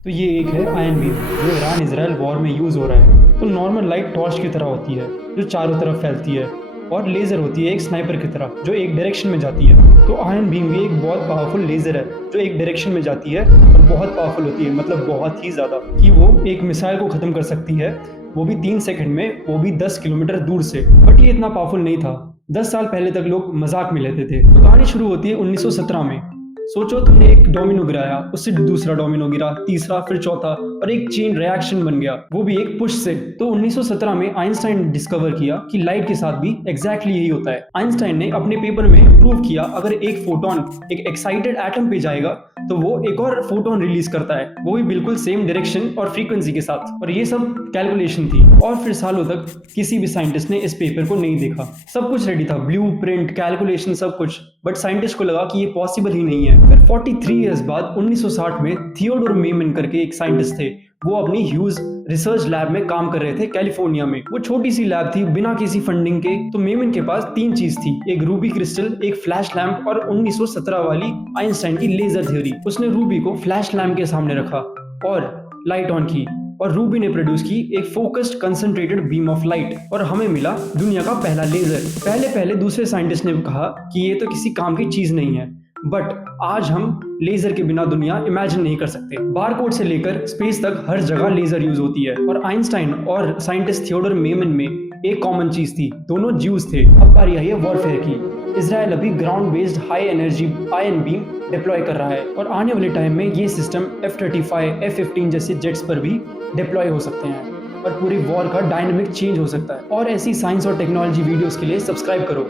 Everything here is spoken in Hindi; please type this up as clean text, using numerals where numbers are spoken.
तो ये एक है आयन बीम जो ईरान इजराइल वॉर में यूज़ हो रहा है। तो नॉर्मल लाइट टॉर्च की तरह होती है जो चारों तरफ फैलती है, और लेज़र होती है एक स्नाइपर की तरह जो एक डायरेक्शन में जाती है। तो आयन बीम भी एक बहुत पावरफुल लेज़र है जो एक डायरेक्शन में जाती है और बहुत पावरफुल होती है, मतलब बहुत ही ज़्यादा, कि वो एक मिसाइल को ख़त्म कर सकती है, वो भी 3 सेकंड में, वो भी 10 किलोमीटर दूर से। बट ये इतना पावरफुल नहीं था। 10 साल पहले तक लोग मजाक में लेते थे। तो कहानी शुरू होती है 1917 में। सोचो तुमने एक डोमिनो गिराया, उससे दूसरा डोमिनो गिरा, तीसरा, फिर चौथा, और एक चेन रिएक्शन बन गया, वो भी एक पुश से। तो 1917 में आइंस्टाइन ने डिस्कवर किया कि लाइट के साथ भी एग्जैक्टली यही होता है। आइंस्टाइन ने अपने पेपर में प्रूव किया अगर एक फोटोन एक एक्साइटेड एटम पे जाएगा तो वो एक और फोटोन रिलीज करता है, वो भी बिल्कुल सेम डायरेक्शन और फ्रीक्वेंसी के साथ। और ये सब कैलकुलेशन थी, और फिर सालों तक किसी भी साइंटिस्ट ने इस पेपर को नहीं देखा। सब कुछ रेडी था, ब्लूप्रिंट, कैलकुलेशन, सब कुछ, बट साइंटिस्ट को लगा कि ये पॉसिबल ही नहीं है। फिर 43 इयर्स बाद 1960 में थियोडोर मेमन करके एक साइंटिस्ट थे। वो अपनी ह्यूज रिसर्च लैब में काम कर रहे थे कैलिफोर्निया में। वो छोटी सी लैब थी बिना किसी फंडिंग के। तो मेमन के पास 3 चीज थी, एक रूबी क्रिस्टल, एक फ्लैश लैंप, और 1917 वाली आइंस्टाइन की लेजर थ्योरी। उसने रूबी को फ्लैश लैंप के सामने रखा और लाइट ऑन की, और रूबी ने प्रोड्यूस की एक focused concentrated beam of light, और हमें मिला दुनिया का पहला लेजर। पहले पहले दूसरे साइंटिस्ट ने कहा कि ये तो किसी काम की चीज नहीं है, बट आज हम लेजर के बिना दुनिया इमेजिन नहीं कर सकते। बारकोड से लेकर स्पेस तक हर जगह लेजर यूज होती है। और आइंस्टाइन और साइंटिस्ट थियोडोर मेमन में एक कॉमन चीज थी, दोनों ज्यूज थे। अब बारी आई है वॉरफेयर की। इजराइल अभी ground based high energy ion beam deploy कर रहा है, और आने वाले टाइम में ये सिस्टम F-35, F-15 जैसे जेट्स पर भी डिप्लॉय हो सकते हैं, और पूरी वॉर का डायनामिक चेंज हो सकता है। और ऐसी साइंस और टेक्नोलॉजी वीडियोस के लिए सब्सक्राइब करो।